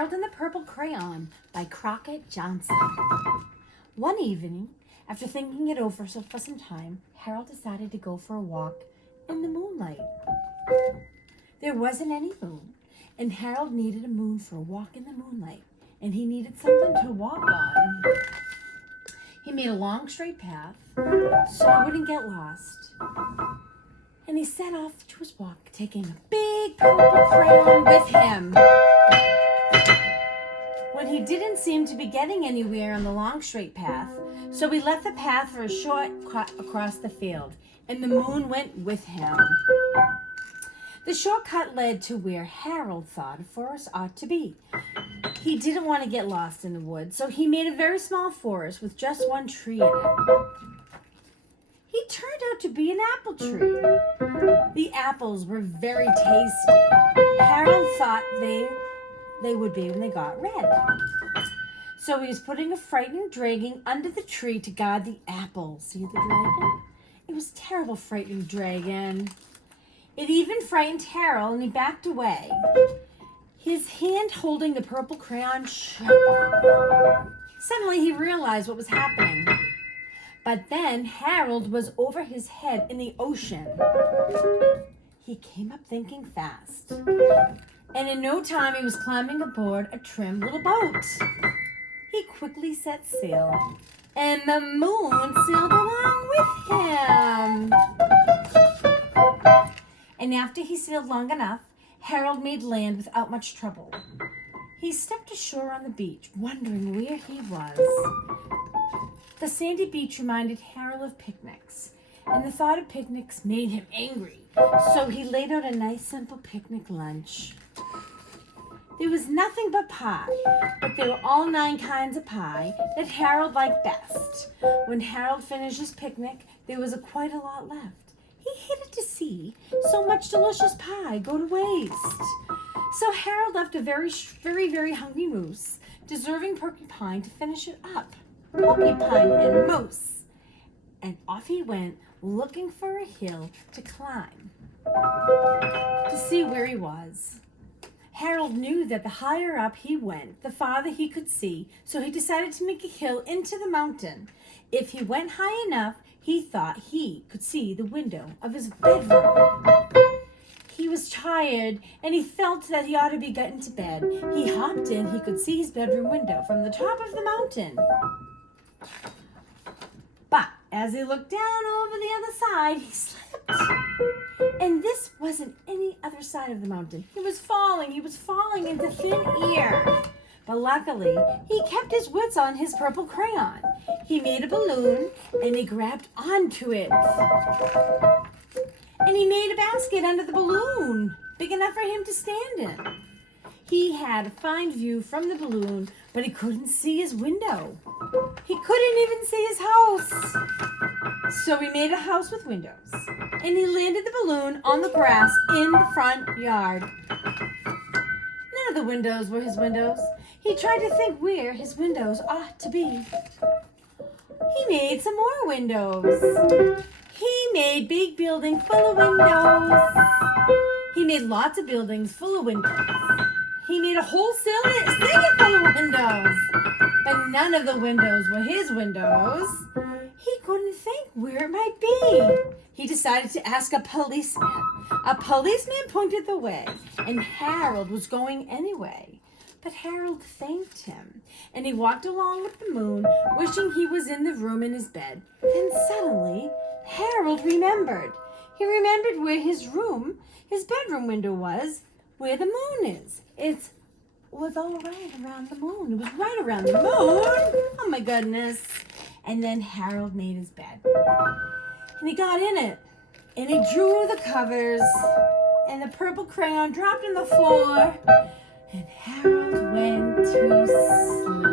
Harold and the Purple Crayon by Crockett Johnson. One evening, after thinking it over for some time, Harold decided to go for a walk in the moonlight. There wasn't any moon, and Harold needed a moon for a walk in the moonlight, and he needed something to walk on. He made a long straight path so he wouldn't get lost, and he set off to his walk, taking a big purple crayon with him. When he didn't seem to be getting anywhere on the long straight path, so he left the path for a short cut across the field, and the moon went with him. The shortcut led to where Harold thought a forest ought to be. He didn't want to get lost in the woods, so he made a very small forest with just one tree in it. He turned out to be an apple tree. The apples were very tasty. Harold thought they would be when they got red. So he was putting a frightening dragon under the tree to guard the apples. See the dragon? It was a terrible frightening dragon. It even frightened Harold, and he backed away. His hand holding the purple crayon shook. Suddenly he realized what was happening. But then Harold was over his head in the ocean. He came up thinking fast. And in no time he was climbing aboard a trim little boat. He quickly set sail, and the moon sailed along with him. And after he sailed long enough, Harold made land without much trouble. He stepped ashore on the beach, wondering where he was. The sandy beach reminded Harold of picnics, and the thought of picnics made him angry. So he laid out a nice, simple picnic lunch. There was nothing but pie, but there were all 9 kinds of pie that Harold liked best. When Harold finished his picnic, there was quite a lot left. He hated to see so much delicious pie go to waste. So Harold left a very, very hungry moose, deserving porcupine, to finish it up. Porcupine and moose. And off he went, looking for a hill to climb to see where he was. Harold knew that the higher up he went, the farther he could see, so he decided to make a hill into the mountain. If he went high enough, he thought he could see the window of his bedroom. He was tired, and he felt that he ought to be getting to bed. He hopped in. He could see his bedroom window from the top of the mountain. But as he looked down over the other side, he slipped. And this wasn't any other side of the mountain. He was falling into thin air. But luckily, he kept his wits on his purple crayon. He made a balloon, and he grabbed onto it. And he made a basket under the balloon, big enough for him to stand in. He had a fine view from the balloon, but he couldn't see his window. He couldn't even see his house. So he made a house with windows, and he landed the balloon on the grass in the front yard. None of the windows were his windows. He tried to think where his windows ought to be. He made some more windows. He made big buildings full of windows. He made lots of buildings full of windows. He made a whole city full of windows. But none of the windows were his windows. He couldn't think where it might be. He decided to ask a policeman. A policeman pointed the way, and Harold was going anyway. But Harold thanked him, and he walked along with the moon, wishing he was in the room in his bed. Then suddenly, Harold remembered. He remembered where his bedroom window was, where the moon is. It was all right around the moon. It was right around the moon. Oh my goodness. And then Harold made his bed. And he got in it. And he drew the covers. And the purple crayon dropped on the floor. And Harold went to sleep.